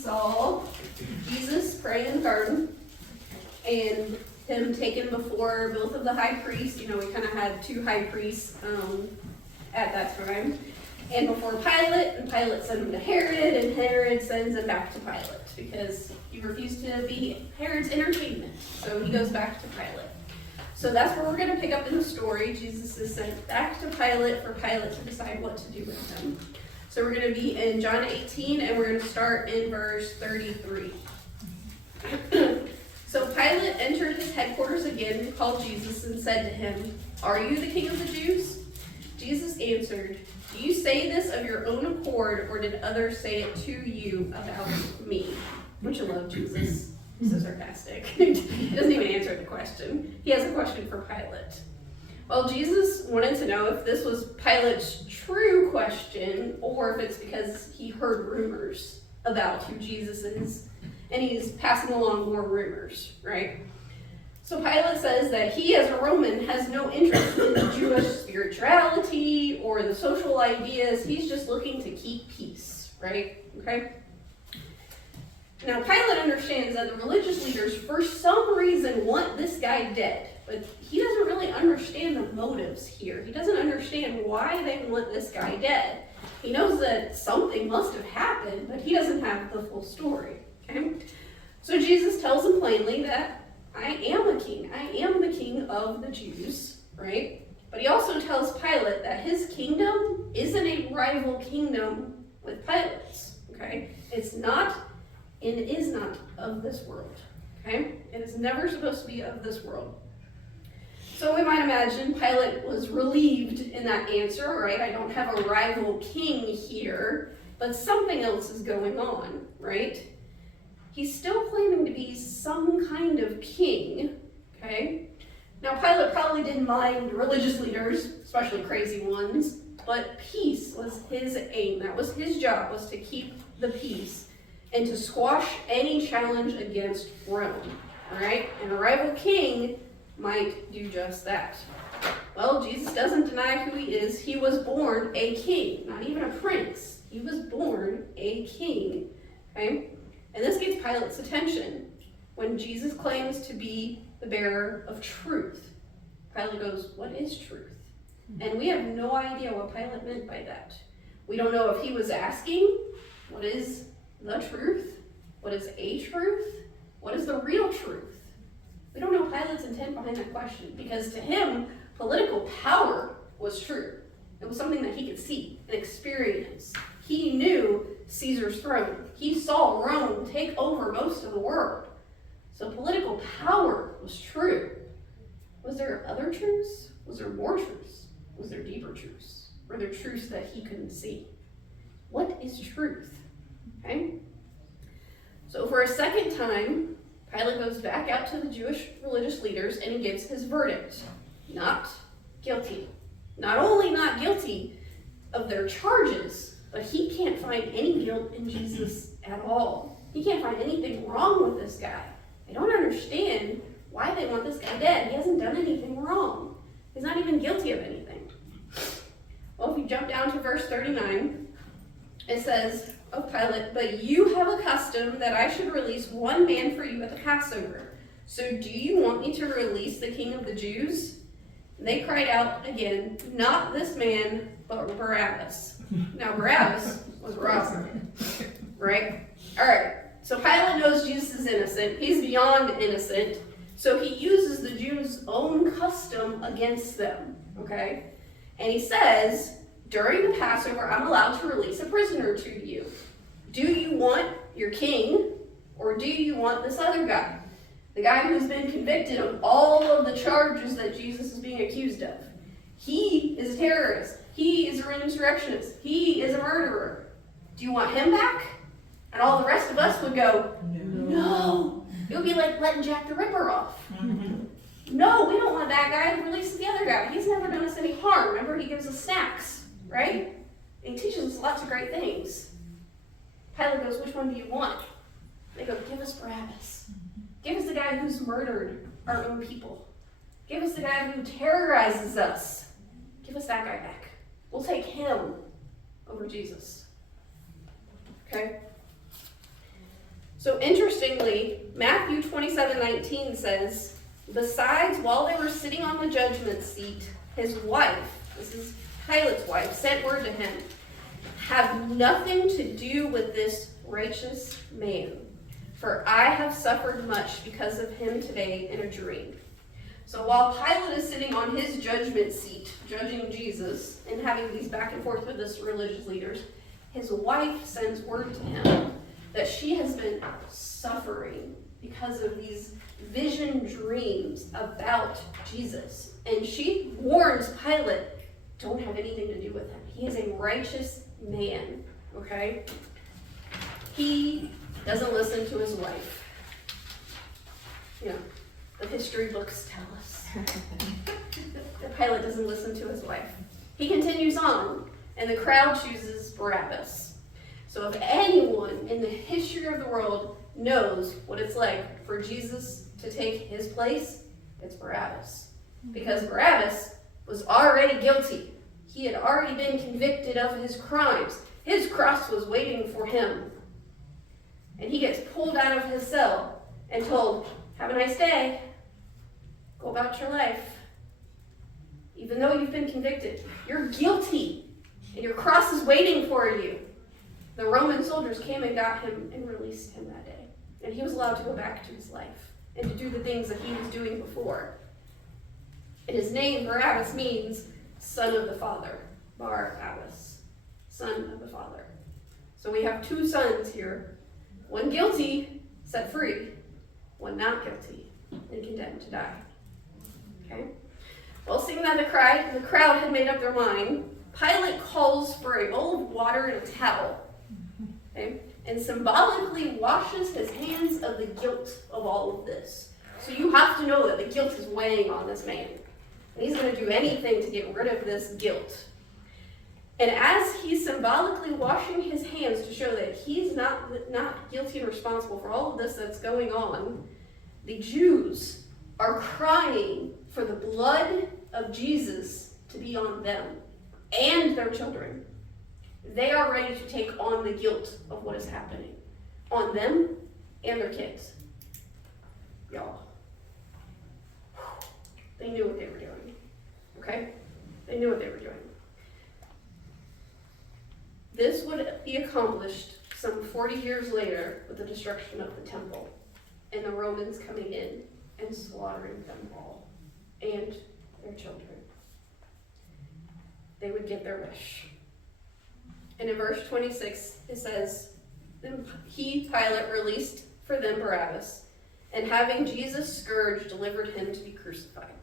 saw Jesus pray in the garden and him taken before both of the high priests. You know, we kind of had two high priests at that time. And before Pilate, and Pilate sent him to Herod, and Herod sends him back to Pilate because he refused to be Herod's entertainment. So he goes back to Pilate. So that's where we're going to pick up in the story. Jesus is sent back to Pilate for Pilate to decide what to do with him. So we're going to be in John 18, and we're going to start in verse 33. So Pilate entered his headquarters again, called Jesus, and said to him, "Are you the king of the Jews?" Jesus answered, "Do you say this of your own accord, or did others say it to you about me?" Don't you love Jesus? He's so sarcastic. He doesn't even answer the question. He has a question for Pilate. Well, Jesus wanted to know if this was Pilate's true question, or if it's because he heard rumors about who Jesus is, and he's passing along more rumors, right? So Pilate says that he, as a Roman, has no interest in the Jewish spirituality or the social ideas. He's just looking to keep peace, right? Okay? Now, Pilate understands that the religious leaders, for some reason, want this guy dead. But he doesn't really understand the motives here. He doesn't understand why they want this guy dead. He knows that something must have happened, but he doesn't have the full story. Okay? So Jesus tells him plainly that I am a king. I am the king of the Jews, right? But he also tells Pilate that his kingdom isn't a rival kingdom with Pilate's, okay? It's not and is not of this world, okay? It is never supposed to be of this world. So we might imagine Pilate was relieved in that answer, right? I don't have a rival king here, but something else is going on, right? He's still claiming to be some kind of king, okay? Now, Pilate probably didn't mind religious leaders, especially crazy ones, but peace was his aim. That was his job, was to keep the peace and to squash any challenge against Rome, all right? And a rival king might do just that. Well, Jesus doesn't deny who he is. He was born a king, not even a prince. He was born a king, okay? And this gets Pilate's attention when Jesus claims to be the bearer of truth. Pilate goes, "What is truth?" And we have no idea what Pilate meant by that. We don't know if he was asking, what is the truth? What is a truth? What is the real truth? We don't know Pilate's intent behind that question, because to him, political power was true. It was something that he could see and experience. He knew Caesar's throne. He saw Rome take over most of the world. So political power was true. Was there other truths? Was there more truths? Was there deeper truths? Were there truths that he couldn't see? What is truth? Okay? So for a second time, Pilate goes back out to the Jewish religious leaders and he gives his verdict. Not guilty. Not only not guilty of their charges, but he can't find any guilt in Jesus at all. He can't find anything wrong with this guy. I don't understand why they want this guy dead. He hasn't done anything wrong. He's not even guilty of anything. Well, if you jump down to verse 39, it says of Pilate, "But you have a custom that I should release one man for you at the Passover. So do you want me to release the king of the Jews?" And they cried out again, "Not this man, but Barabbas." Now, Barabbas was a robber, right? All right, so Pilate knows Jesus is innocent. He's beyond innocent. So he uses the Jews' own custom against them, okay? And he says, during the Passover, I'm allowed to release a prisoner to you. Do you want your king, or do you want this other guy? The guy who's been convicted of all of the charges that Jesus is being accused of. He is a terrorist. He is an insurrectionist. He is a murderer. Do you want him back? And all the rest of us would go, no. It would be like letting Jack the Ripper off. No, we don't want that guy. He releases the other guy. He's never done us any harm. Remember, he gives us snacks, right? And he teaches us lots of great things. Pilate goes, which one do you want? They go, give us Barabbas. Give us the guy who's murdered our own people. Give us the guy who terrorizes us. Give us that guy back. We'll take him over Jesus. Okay? interestingly, Matthew 27:19 says, besides, while they were sitting on the judgment seat, his wife, this is Pilate's wife, sent word to him, have nothing to do with this righteous man, for I have suffered much because of him today in a dream. So while Pilate is sitting on his judgment seat, judging Jesus, and having these back and forth with his religious leaders, his wife sends word to him that she has been suffering because of these vision dreams about Jesus. And she warns Pilate, don't have anything to do with him. He is a righteous man, okay? He doesn't listen to his wife. You know, the history books tell us that Pilate doesn't listen to his wife. He continues on, and the crowd chooses Barabbas. So if anyone in the history of the world knows what it's like for Jesus to take his place, it's Barabbas. Because Barabbas was already guilty. He had already been convicted of his crimes. His cross was waiting for him. And he gets pulled out of his cell and told, have a nice day. Go about your life. Even though you've been convicted, you're guilty. And your cross is waiting for you. The Roman soldiers came and got him and released him that day. And he was allowed to go back to his life and to do the things that he was doing before. And his name, Barabbas, means son of the Father. Barabbas, son of the Father. So we have two sons here. One guilty, set free. One not guilty and condemned to die. Okay? Well, seeing that the crowd had made up their mind, Pilate calls for a bowl of water and a towel. Okay? And symbolically washes his hands of the guilt of all of this. So you have to know that the guilt is weighing on this man. And he's going to do anything to get rid of this guilt. And as he's symbolically washing his hands to show that he's not guilty and responsible for all of this that's going on, the Jews are crying for the blood of Jesus to be on them and their children. They are ready to take on the guilt of what is happening on them and their kids. Y'all. They knew what they were doing. Okay? They knew what they were doing. This would be accomplished some 40 years later with the destruction of the temple and the Romans coming in and slaughtering them all and their children. They would get their wish. And in verse 26, it says, then he, Pilate, released for them Barabbas, and having Jesus scourged, delivered him to be crucified.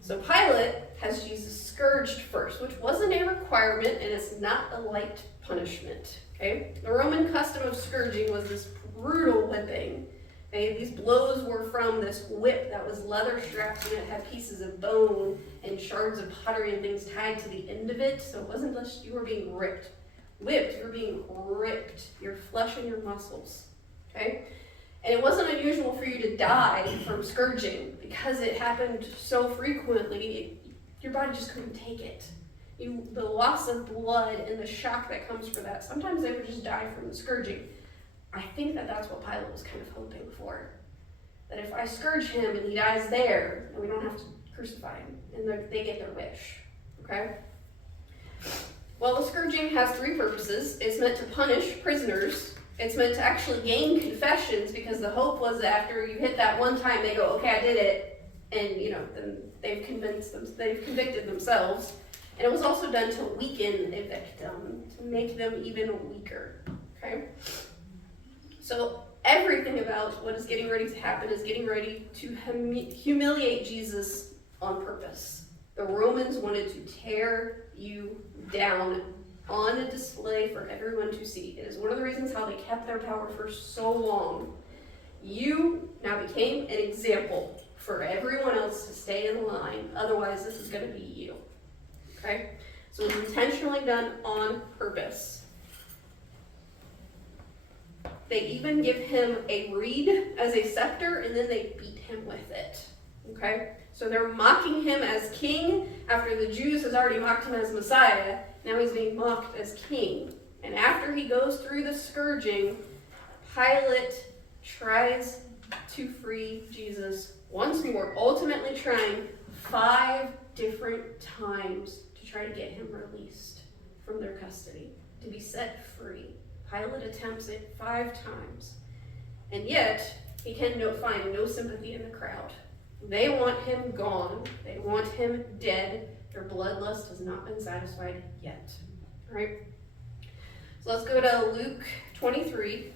So Pilate has Jesus scourged first, which wasn't a requirement, and it's not a light punishment. Okay? The Roman custom of scourging was this brutal whipping. Okay? These blows were from this whip that was leather strapped, and it had pieces of bone and shards of pottery and things tied to the end of it. So it wasn't just you were being whipped, you were being ripped, your flesh and your muscles. Okay? And it wasn't unusual for you to die from scourging because it happened so frequently. Your body just couldn't take it. The loss of blood and the shock that comes for that. Sometimes they would just die from the scourging. I think that that's what Pilate was kind of hoping for. That if I scourge him and he dies there, then we don't have to crucify him. And they get their wish. Okay? Well, the scourging has three purposes. It's meant to punish prisoners. It's meant to actually gain confessions, because the hope was that after you hit that one time, they go, okay, I did it. And, then they've convicted themselves. And it was also done to weaken a victim, to make them even weaker. Okay? So everything about what is getting ready to happen is getting ready to humiliate Jesus on purpose. The Romans wanted to tear you down on a display for everyone to see. It is one of the reasons how they kept their power for so long. You now became an example for everyone else to stay in line. Otherwise, this is going to be you. Okay? So it's intentionally done on purpose. They even give him a reed as a scepter, and then they beat him with it. Okay? So they're mocking him as king after the Jews has already mocked him as Messiah. Now he's being mocked as king. And after he goes through the scourging, Pilate tries to free Jesus once more, ultimately trying 5 different times to try to get him released from their custody, to be set free. Pilate attempts it 5 times, and yet he can find no sympathy in the crowd. They want him gone. They want him dead. Their bloodlust has not been satisfied yet. All right? So let's go to Luke 23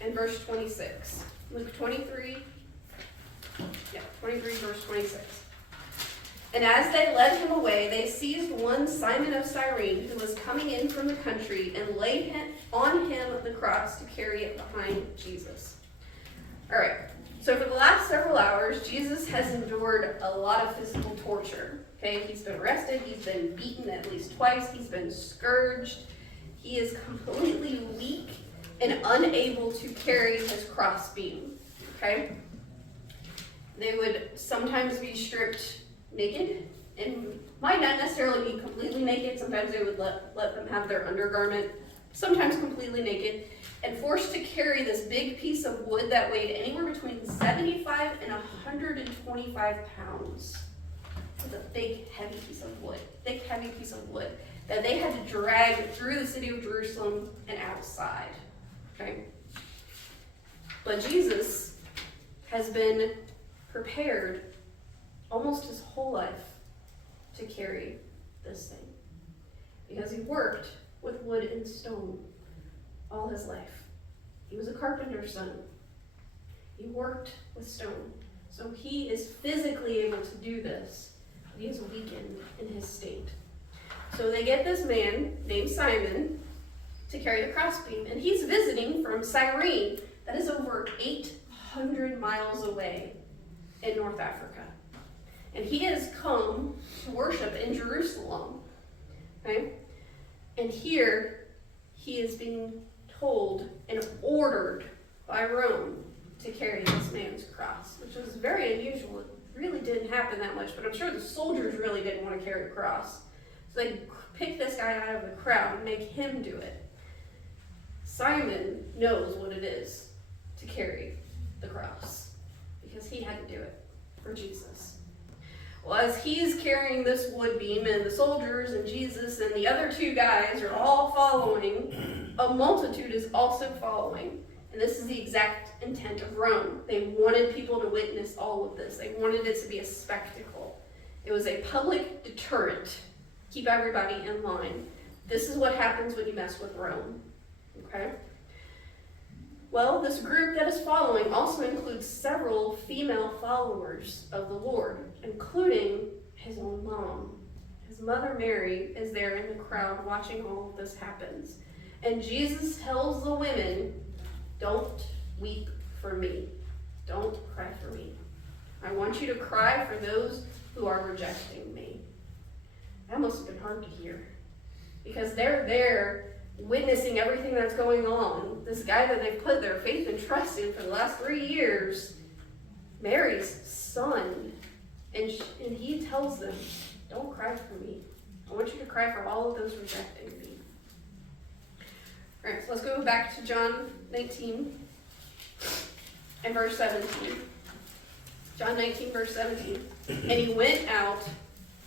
and verse 26. Luke 23, 23 verse 26. And as they led him away, they seized one Simon of Cyrene, who was coming in from the country, and laid on him the cross to carry it behind Jesus. All right, so for the last several hours, Jesus has endured a lot of physical torture. Okay, he's been arrested, he's been beaten at least twice, he's been scourged. He is completely weak and unable to carry his crossbeam. Okay, they would sometimes be stripped naked, and might not necessarily be completely naked. Sometimes they would let them have their undergarment, sometimes completely naked, and forced to carry this big piece of wood that weighed anywhere between 75 and 125 pounds. It's a big, heavy piece of wood, that they had to drag through the city of Jerusalem and outside. Okay? But Jesus has been prepared almost his whole life to carry this thing, because he worked with wood and stone all his life. He was a carpenter's son. He worked with stone. So he is physically able to do this, but he is weakened in his state. So they get this man named Simon to carry the crossbeam, and he's visiting from Cyrene. That is over 800 miles away in North Africa. And he has come to worship in Jerusalem. Okay? And here he is being told and ordered by Rome to carry this man's cross, which was very unusual. It really didn't happen that much, but I'm sure the soldiers really didn't want to carry the cross. So they picked this guy out of the crowd and make him do it. Simon knows what it is to carry the cross, because he had to do it for Jesus. Well, as he's carrying this wood beam, and the soldiers and Jesus and the other 2 guys are all following, a multitude is also following. And this is the exact intent of Rome. They wanted people to witness all of this. They wanted it to be a spectacle. It was a public deterrent. Keep everybody in line. This is what happens when you mess with Rome. Okay? Well, this group that is following also includes several female followers of the Lord, including his own mom. His mother Mary is there in the crowd watching all of this happens. And Jesus tells the women, "Don't weep for me. Don't cry for me. I want you to cry for those who are rejecting me." That must have been hard to hear, because they're there witnessing everything that's going on. This guy that they've put their faith and trust in for the last 3 years, Mary's son. And he tells them, "Don't cry for me. I want you to cry for all of those rejecting me." All right, so let's go back to John 19 and verse 17. John 19, verse 17. And he went out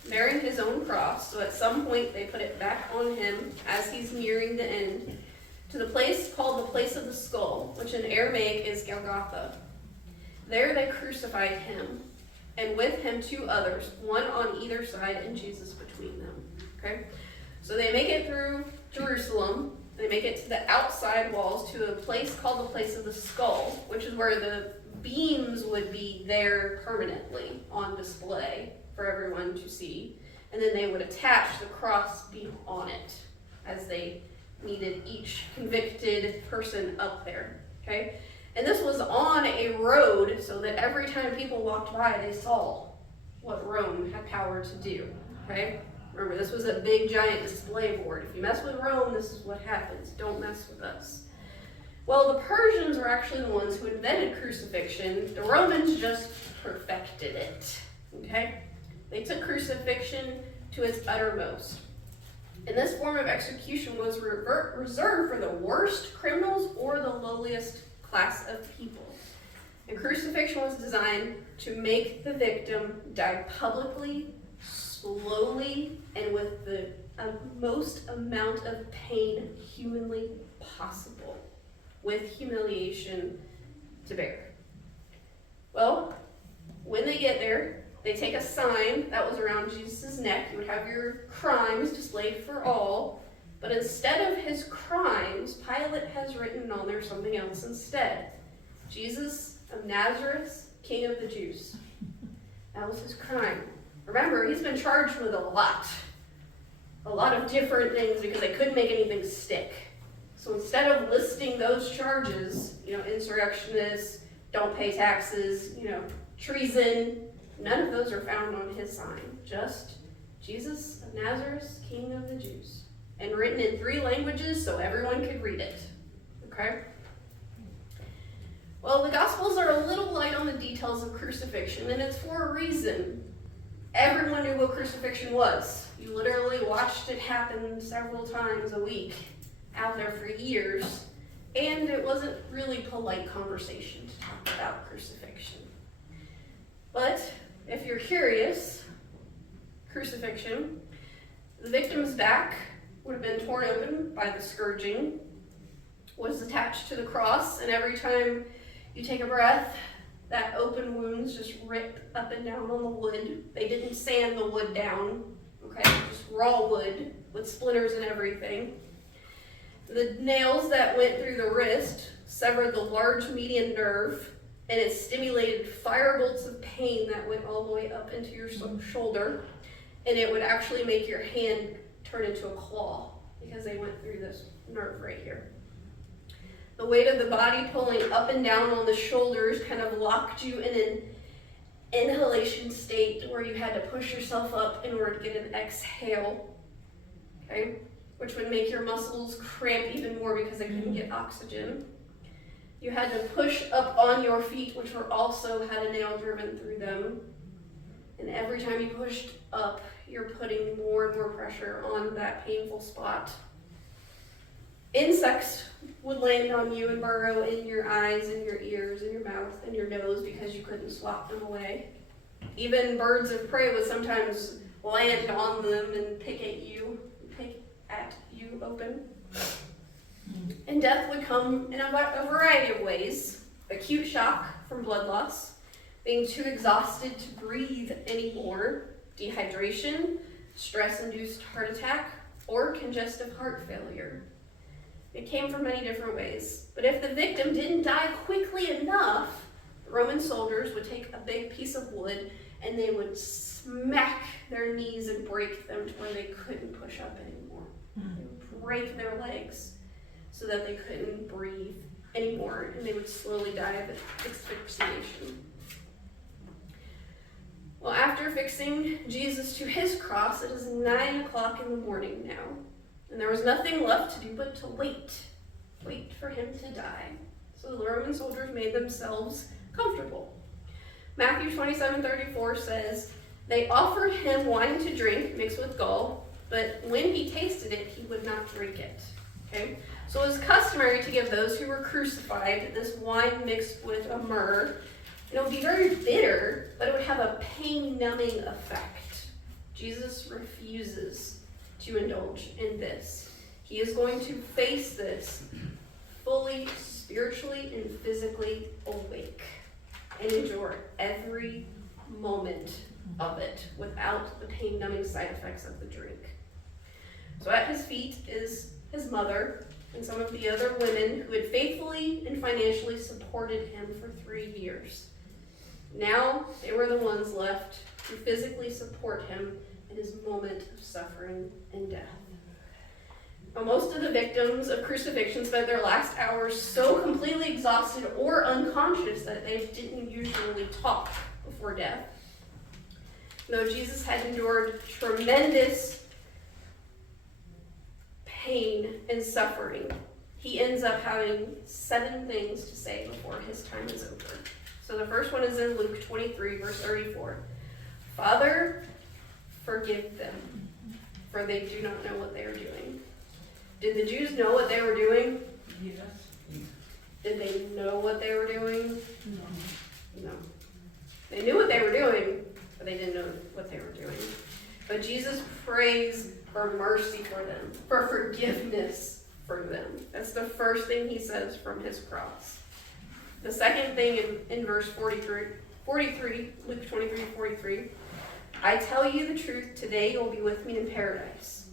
bearing his own cross. So at some point they put it back on him as he's nearing the end, to the place called the place of the skull, which in Aramaic is Golgotha. There they crucified him, and with him 2 others, one on either side, and Jesus between them. Okay? So they make it through Jerusalem. They make it to the outside walls, to a place called the place of the skull, which is where the beams would be there permanently on display for everyone to see. And then they would attach the cross beam on it, as they needed each convicted person up there. Okay? And this was on a road, so that every time people walked by, they saw what Rome had power to do. Okay? Remember, this was a big, giant display board. If you mess with Rome, this is what happens. Don't mess with us. Well, the Persians were actually the ones who invented crucifixion. The Romans just perfected it. Okay? They took crucifixion to its uttermost. And this form of execution was reserved for the worst criminals or the lowliest class of people. And crucifixion was designed to make the victim die publicly, slowly, and with the most amount of pain humanly possible, with humiliation to bear. Well, when they get there, they take a sign that was around Jesus' neck. You would have your crimes displayed for all. But instead of his crimes, Pilate has written on there something else instead. Jesus of Nazareth, King of the Jews. That was his crime. Remember, he's been charged with a lot of different things because they couldn't make anything stick. So instead of listing those charges, insurrectionists, don't pay taxes, treason, none of those are found on his sign. Just Jesus of Nazareth, King of the Jews. And written in 3 languages so everyone could read it. Okay? Well, the Gospels are a little light on the details of crucifixion, and it's for a reason. Everyone knew what crucifixion was. You literally watched it happen several times a week out there for years, and it wasn't really polite conversation to talk about crucifixion. But if you're curious, crucifixion, the victim's back would have been torn open by the scourging, was attached to the cross, and every time you take a breath, that open wounds just rip up and down on the wood. They didn't sand the wood down, okay? Just raw wood with splinters and everything. The nails that went through the wrist severed the large median nerve, and it stimulated fire bolts of pain that went all the way up into your shoulder, and it would actually make your hand turn into a claw because they went through this nerve right here. The weight of the body pulling up and down on the shoulders kind of locked you in an inhalation state where you had to push yourself up in order to get an exhale, okay? Which would make your muscles cramp even more because they couldn't get oxygen. You had to push up on your feet, which were also had a nail driven through them. And every time you pushed up, you're putting more and more pressure on that painful spot. Insects would land on you and burrow in your eyes and your ears and your mouth and your nose because you couldn't swat them away. Even birds of prey would sometimes land on them and pick at you open. And death would come in a variety of ways. Acute shock from blood loss, being too exhausted to breathe anymore, dehydration, stress-induced heart attack, or congestive heart failure. It came from many different ways. But if the victim didn't die quickly enough, the Roman soldiers would take a big piece of wood and they would smack their knees and break them to where they couldn't push up anymore. They would break their legs so that they couldn't breathe anymore, and they would slowly die of asphyxiation. Well, after fixing Jesus to his cross, it is 9 o'clock in the morning now, and there was nothing left to do but to wait for him to die. So the Roman soldiers made themselves comfortable. Matthew 27:34 says, "They offered him wine to drink mixed with gall, but when he tasted it, he would not drink it." Okay? So it was customary to give those who were crucified this wine mixed with a myrrh. And it would be very bitter, but it would have a pain-numbing effect. Jesus refuses to indulge in this. He is going to face this fully, spiritually, and physically awake and endure every moment of it without the pain-numbing side effects of the drink. So at his feet is his mother and some of the other women who had faithfully and financially supported him for 3 years. Now they were the ones left to physically support him in his moment of suffering and death. Now, most of the victims of crucifixion spent their last hours so completely exhausted or unconscious that they didn't usually talk before death. Though Jesus had endured tremendous pain and suffering, he ends up having 7 things to say before his time is over. So the first one is in Luke 23, verse 34. "Father, forgive them, for they do not know what they are doing. Did the Jews know what they were doing? Yes. Did they know what they were doing? No. No. They knew what they were doing, but they didn't know what they were doing. But Jesus prays for mercy for them, for forgiveness for them. That's the first thing he says from his cross. The second thing in verse 43, Luke 23:43, I tell you the truth, today you'll be with me in paradise.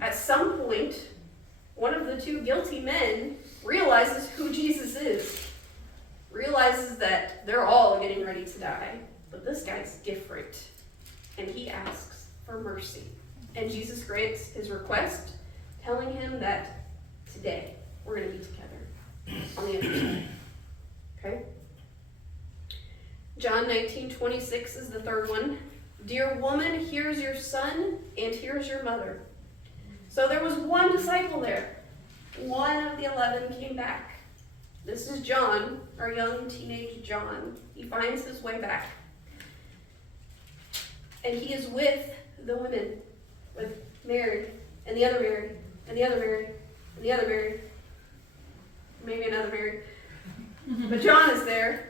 At some point, one of the two guilty men realizes who Jesus is, realizes that they're all getting ready to die, but this guy's different, and he asks for mercy. And Jesus grants his request, telling him that today we're going to be together on the other side. Okay? John 19:26 is the third one. Dear woman, here's your son, and here's your mother. So there was one disciple there. One of the 11 came back. This is John, our young teenage John. He finds his way back. And he is with the women, with Mary, and the other Mary, and the other Mary, and the other Mary, maybe another Mary. But John is there.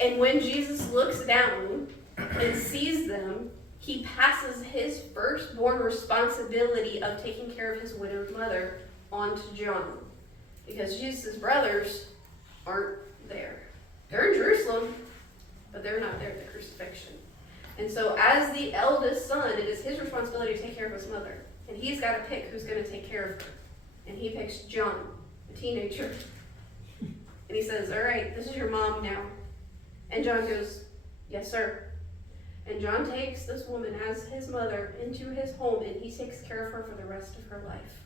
And when Jesus looks down and sees them, he passes his firstborn responsibility of taking care of his widowed mother on to John. Because Jesus' brothers aren't there. They're in Jerusalem, but they're not there at the crucifixion. And so as the eldest son, it is his responsibility to take care of his mother. And he's got to pick who's going to take care of her. And he picks John, a teenager. And he says, all right, this is your mom now. And John goes, yes, sir. And John takes this woman as his mother into his home, and he takes care of her for the rest of her life.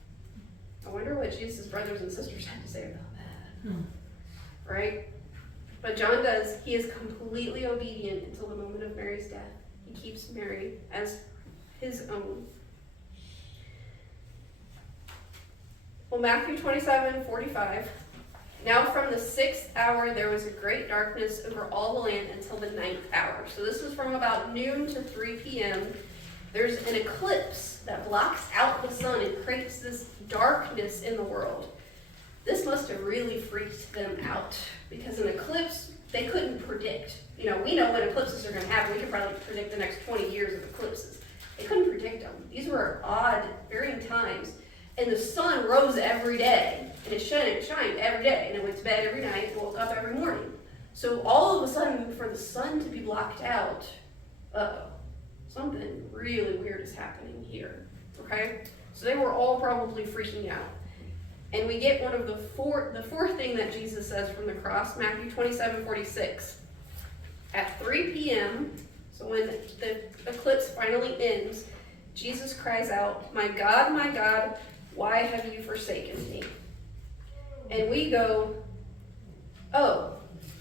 I wonder what Jesus' brothers and sisters had to say about that. Right? But John does. He is completely obedient until the moment of Mary's death. He keeps Mary as his own. Well, Matthew 27:45. Now from the 6th hour there was a great darkness over all the land until the 9th hour. So this is from about noon to 3 p.m. There's an eclipse that blocks out the sun and creates this darkness in the world. This must have really freaked them out, because an eclipse they couldn't predict. You know, we know when eclipses are going to happen. We could probably predict the next 20 years of eclipses. They couldn't predict them. These were odd, varying times. And the sun rose every day, and it shined every day, and it went to bed every night and woke up every morning. So all of a sudden, for the sun to be blocked out, something really weird is happening here, okay? So they were all probably freaking out. And we get one of the fourth thing that Jesus says from the cross, Matthew 27:46. At 3 p.m., so when the eclipse finally ends, Jesus cries out, my God, why have you forsaken me? And we go, oh,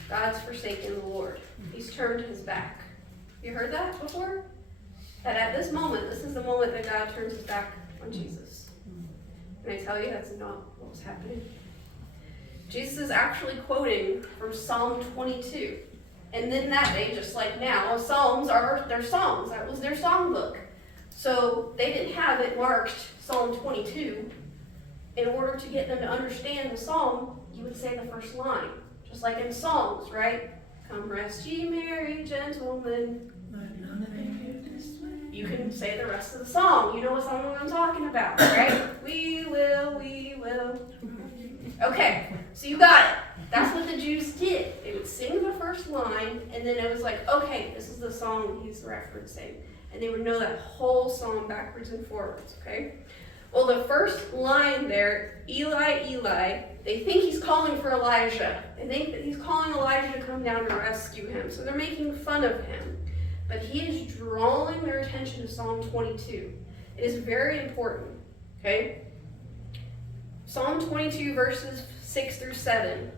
God's forsaken the Lord. He's turned his back. You heard that before? That at this moment, this is the moment that God turns his back on Jesus. And I tell you, that's not what was happening. Jesus is actually quoting from Psalm 22. And then that day, just like now, Psalms are their songs. That was their songbook. So they didn't have it marked Psalm 22. In order to get them to understand the psalm, you would say the first line. Just like in songs, right? Come rest ye merry gentlemen. You can say the rest of the song. You know what song I'm talking about, right? We will. Okay, so you got it. That's what the Jews did. They would sing the first line, and then it was like, okay, this is the song he's referencing. And they would know that whole song backwards and forwards, okay? Well, the first line there, Eli, Eli, they think he's calling for Elijah. They think that he's calling Elijah to come down to rescue him. So they're making fun of him. But he is drawing their attention to Psalm 22. It is very important, okay? Psalm 22, verses 6 through 7.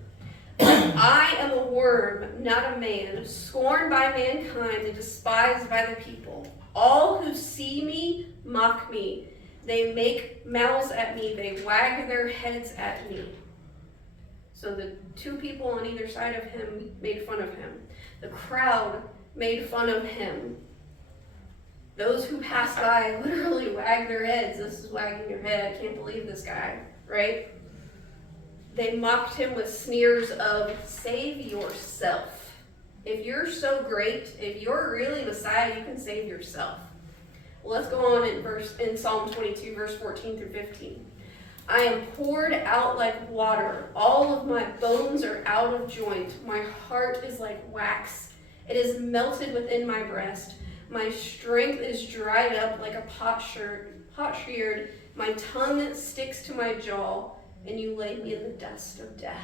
I am a worm, not a man, scorned by mankind and despised by the people. All who see me mock me. They make mouths at me. They wag their heads at me. So the two people on either side of him made fun of him. The crowd made fun of him. Those who pass by literally wag their heads. This is wagging your head. I can't believe this guy, right? They mocked him with sneers of, save yourself. If you're so great, if you're really Messiah, you can save yourself. Well, let's go on in Psalm 22, verse 14 through 15. I am poured out like water. All of my bones are out of joint. My heart is like wax. It is melted within my breast. My strength is dried up like a potsherd. My tongue sticks to my jaw, and you lay me in the dust of death.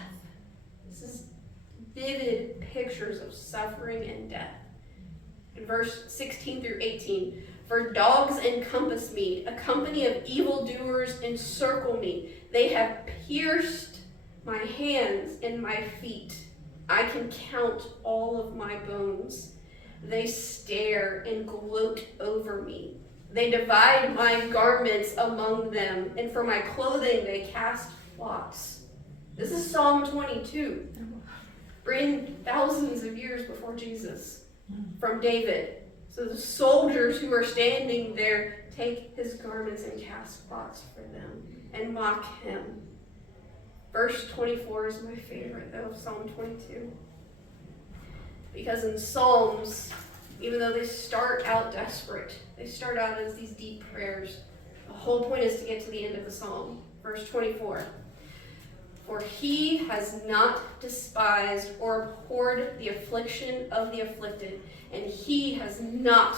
This is vivid pictures of suffering and death. In verse 16 through 18, for dogs encompass me, a company of evildoers encircle me. They have pierced my hands and my feet. I can count all of my bones. They stare and gloat over me. They divide my garments among them, and for my clothing they cast lots. This is Psalm 22, written thousands of years before Jesus, from David. So the soldiers who are standing there take his garments and cast lots for them and mock him. Verse 24 is my favorite, though, of Psalm 22. Because in Psalms, even though they start out desperate, they start out as these deep prayers, the whole point is to get to the end of the psalm. Verse 24. For he has not despised or abhorred the affliction of the afflicted, and he has not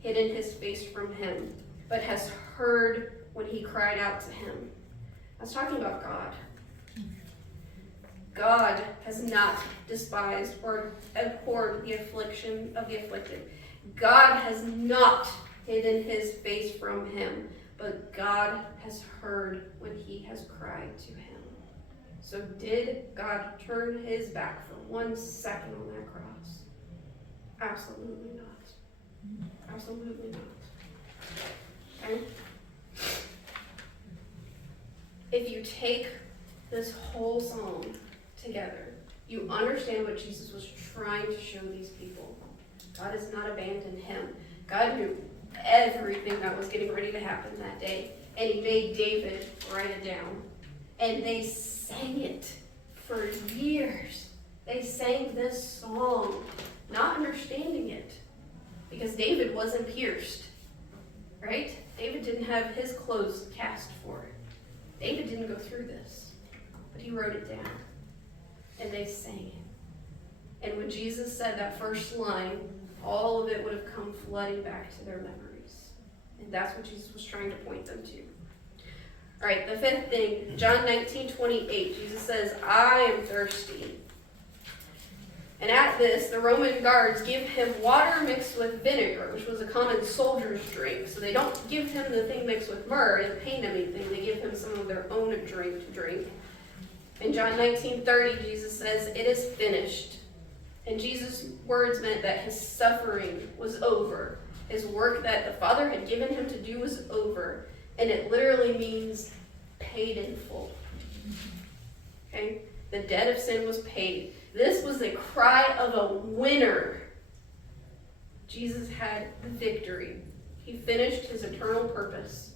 hidden his face from him, but has heard when he cried out to him. I was talking about God. God has not despised or abhorred the affliction of the afflicted. God has not hidden his face from him, but God has heard when he has cried to him. So did God turn his back for 1 second on that cross? Absolutely not. Absolutely not. Okay? If you take this whole psalm together, you understand what Jesus was trying to show these people. God has not abandoned him. God knew everything that was getting ready to happen that day, and he made David write it down. And they sang it for years. They sang this song, not understanding it, because David wasn't pierced, right? David didn't have his clothes cast for it. David didn't go through this, but he wrote it down, and they sang it. And when Jesus said that first line, all of it would have come flooding back to their memories. And that's what Jesus was trying to point them to. All right, the fifth thing, John 19:28, Jesus says, I am thirsty. And at this, the Roman guards give him water mixed with vinegar, which was a common soldier's drink. So they don't give him the thing mixed with myrrh and pain him anything. They give him some of their own drink to drink. In John 19:30, Jesus says, it is finished. And Jesus' words meant that his suffering was over. His work that the Father had given him to do was over. And it literally means paid in full. Okay? The debt of sin was paid. This was a cry of a winner. Jesus had the victory. He finished his eternal purpose.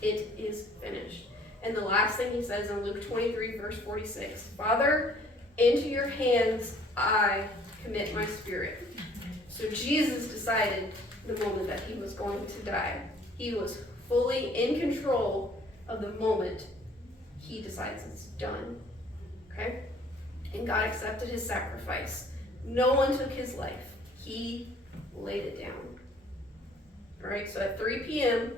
It is finished. And the last thing he says in Luke 23, verse 46, Father, into your hands I commit my spirit. So Jesus decided the moment that he was going to die. He was fully in control of the moment he decides it's done. Okay? And God accepted his sacrifice. No one took his life. He laid it down. All right, so at 3 p.m.,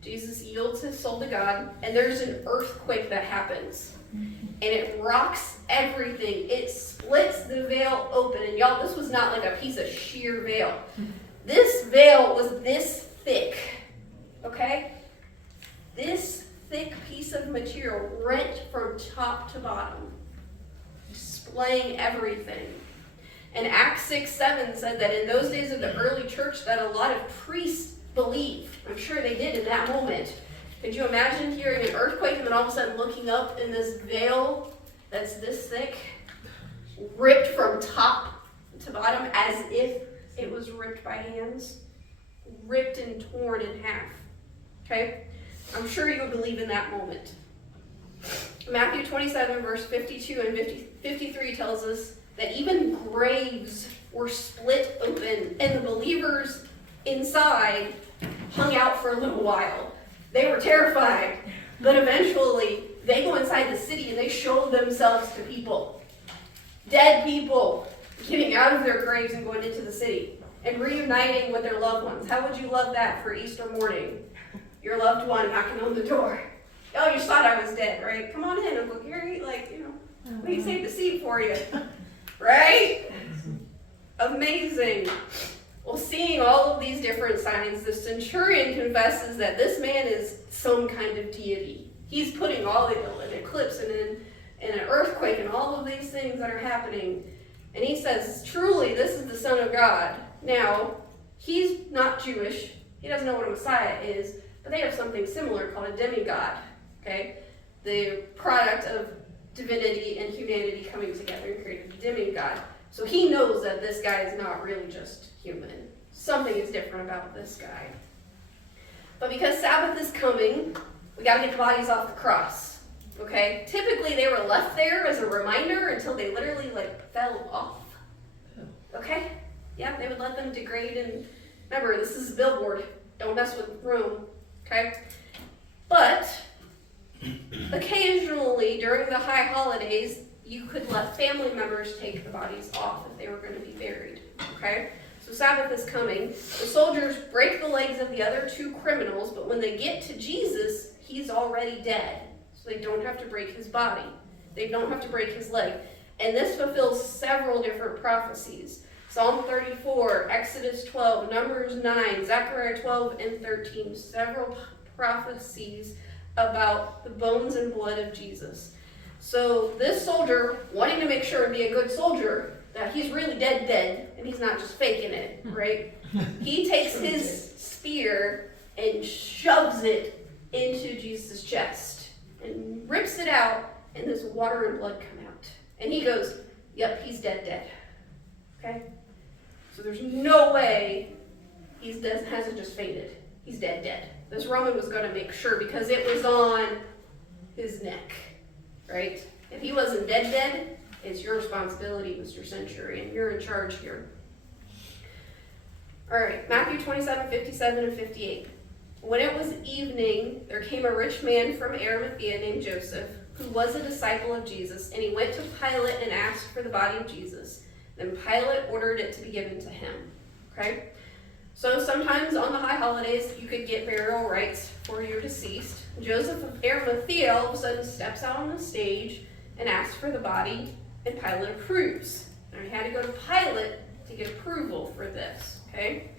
Jesus yields his soul to God, and there's an earthquake that happens. And it rocks everything. It splits the veil open. And y'all, this was not like a piece of sheer veil. This veil was this thick. Okay? This thick piece of material rent from top to bottom, displaying everything. And Acts 6:7 said that in those days of the early church that a lot of priests believed. I'm sure they did in that moment. Could you imagine hearing an earthquake and then all of a sudden looking up in this veil that's this thick, ripped from top to bottom as if it was ripped by hands? ripped and torn in half. Okay? I'm sure you would believe in that moment. Matthew 27, verse 52 and 53 tells us that even graves were split open, and the believers inside hung out for a little while. They were terrified, but eventually they go inside the city and they show themselves to people. Dead people getting out of their graves and going into the city and reuniting with their loved ones. How would you love that for Easter morning? Your loved one knocking on the door. Oh, you thought I was dead, right? Come on in, Uncle Gary. We saved a seat for you. Right? Amazing. Well, seeing all of these different signs, the centurion confesses that this man is some kind of deity. He's putting all the an eclipse and an earthquake and all of these things that are happening. And he says, truly, this is the Son of God. Now, he's not Jewish. He doesn't know what a Messiah is, but they have something similar called a demigod. Okay? The product of divinity and humanity coming together and creating a demigod. So he knows that this guy is not really just human. Something is different about this guy. But because Sabbath is coming, we got to get the bodies off the cross. Okay? Typically, they were left there as a reminder until they literally fell off. Okay? Yeah, they would let them degrade, and remember, this is a billboard. Don't mess with Rome. Okay? But occasionally, during the high holidays, you could let family members take the bodies off if they were going to be buried. Okay? So Sabbath is coming. The soldiers break the legs of the other two criminals, but when they get to Jesus, he's already dead. So they don't have to break his body. They don't have to break his leg. And this fulfills several different prophecies. Psalm 34, Exodus 12, Numbers 9, Zechariah 12 and 13. Several prophecies about the bones and blood of Jesus. So this soldier, wanting to make sure and be a good soldier, that he's really dead, and he's not just faking it, right? He takes his spear and shoves it into Jesus' chest and rips it out, and this water and blood come out. And he goes, yep, he's dead. Okay? So there's no way he hasn't just fainted. He's dead. This Roman was going to make sure because it was on his neck, right? If he wasn't dead, it's your responsibility, Mr. Centurion. You're in charge here. All right, Matthew 27, 57 and 58. When it was evening, there came a rich man from Arimathea named Joseph, who was a disciple of Jesus, and he went to Pilate and asked for the body of Jesus. Then Pilate ordered it to be given to him. Okay? So sometimes on the high holidays, you could get burial rites for your deceased. Joseph of Arimathea all of a sudden steps out on the stage and asks for the body, and Pilate approves. Now he had to go to Pilate to get approval for this. Okay?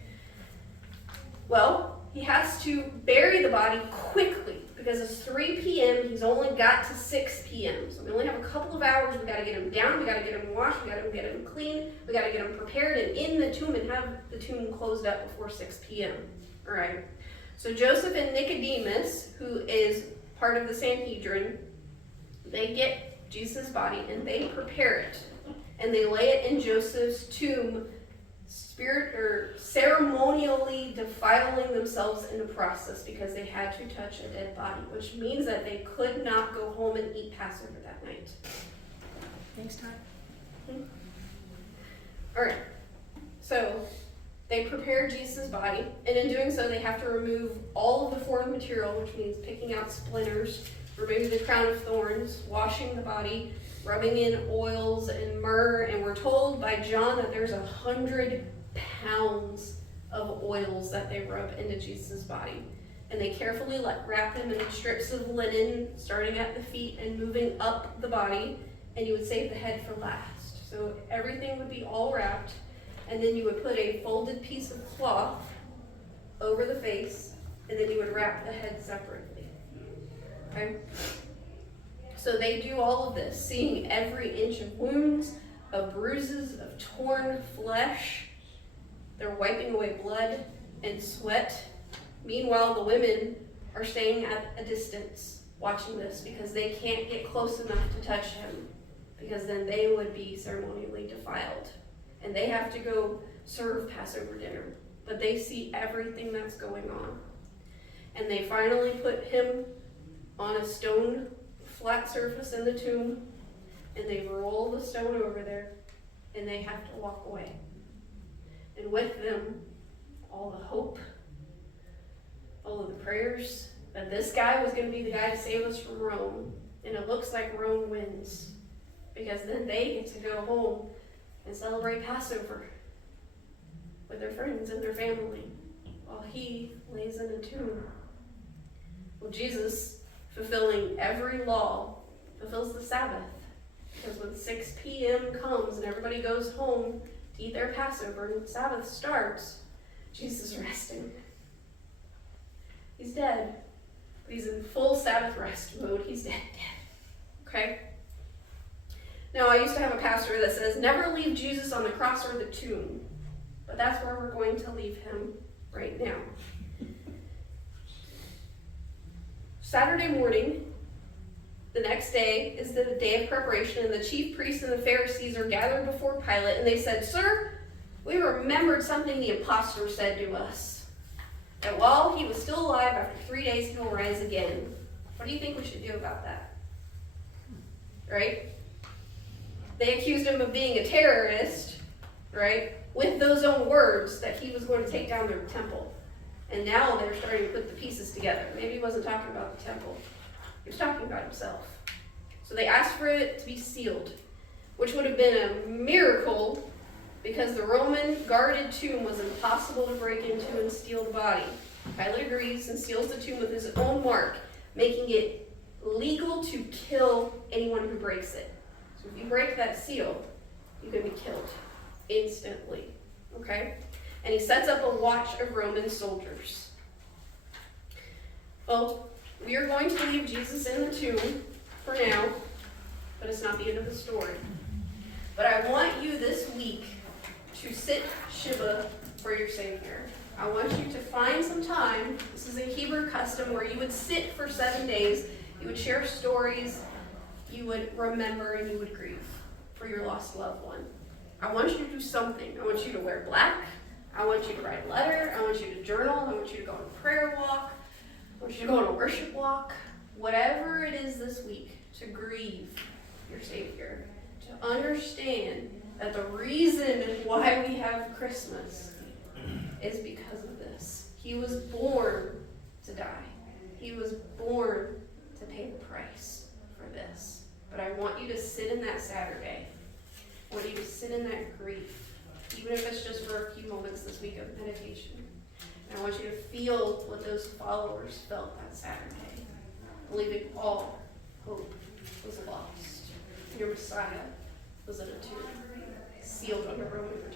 Well, he has to bury the body quickly because it's 3 p.m. He's only got to 6 p.m. So we only have a couple of hours. We got to get him down. We got to get him washed. We got to get him clean. We got to get him prepared and in the tomb and have the tomb closed up before 6 p.m. All right. So Joseph and Nicodemus, who is part of the Sanhedrin, they get Jesus' body and they prepare it and they lay it in Joseph's tomb, ceremonially defiling themselves in the process because they had to touch a dead body, which means that they could not go home and eat Passover that night. Next time. All right. So they prepare Jesus' body, and in doing so, they have to remove all of the foreign material, which means picking out splinters, removing the crown of thorns, washing the body, rubbing in oils and myrrh, and we're told by John that there's 100 pounds of oils that they rub into Jesus' body. And they carefully wrap him in strips of linen, starting at the feet and moving up the body, and you would save the head for last. So everything would be all wrapped, and then you would put a folded piece of cloth over the face, and then you would wrap the head separately. Okay? So they do all of this, seeing every inch of wounds, of bruises, of torn flesh. They're wiping away blood and sweat. Meanwhile, the women are staying at a distance watching this because they can't get close enough to touch him because then they would be ceremonially defiled. And they have to go serve Passover dinner but they see everything that's going on. And they finally put him on a stone flat surface in the tomb, and they roll the stone over there, and they have to walk away. And with them, all the hope, all of the prayers that this guy was going to be the guy to save us from Rome. And it looks like Rome wins, because then they get to go home and celebrate Passover with their friends and their family while he lays in a tomb. Well, Jesus, fulfilling every law, fulfills the Sabbath. Because when 6 p.m. comes and everybody goes home to eat their Passover and Sabbath starts, Jesus is resting. He's dead. But he's in full Sabbath rest mode. He's dead. Okay? Now, I used to have a pastor that says, never leave Jesus on the cross or the tomb. But that's where we're going to leave him right now. Saturday morning, the next day, is the day of preparation, and the chief priests and the Pharisees are gathered before Pilate, and they said, Sir, we remembered something the impostor said to us, that while he was still alive, after 3 days he will rise again. What do you think we should do about that? Right? They accused him of being a terrorist, right, with those own words that he was going to take down their temple. And now they're starting to put the pieces together. Maybe he wasn't talking about the temple. He was talking about himself. So they asked for it to be sealed, which would have been a miracle because the Roman guarded tomb was impossible to break into and steal the body. Pilate agrees and seals the tomb with his own mark, making it legal to kill anyone who breaks it. So if you break that seal, you can be killed instantly. Okay? And he sets up a watch of Roman soldiers. Well, we are going to leave Jesus in the tomb for now, but it's not the end of the story. But I want you this week to sit Shiva for your Savior. I want you to find some time. This is a Hebrew custom where you would sit for 7 days. You would share stories. You would remember and you would grieve for your lost loved one. I want you to do something. I want you to wear black. I want you to write a letter. I want you to journal. I want you to go on a prayer walk. I want you to go on a worship walk. Whatever it is this week, to grieve your Savior. To understand that the reason why we have Christmas is because of this. He was born to die. He was born to pay the price for this. But I want you to sit in that Saturday. I want you to sit in that grief. Even if it's just for a few moments this week of meditation. And I want you to feel what those followers felt that Saturday, believing all hope was lost. Your Messiah was in a tomb, sealed under Roman protection.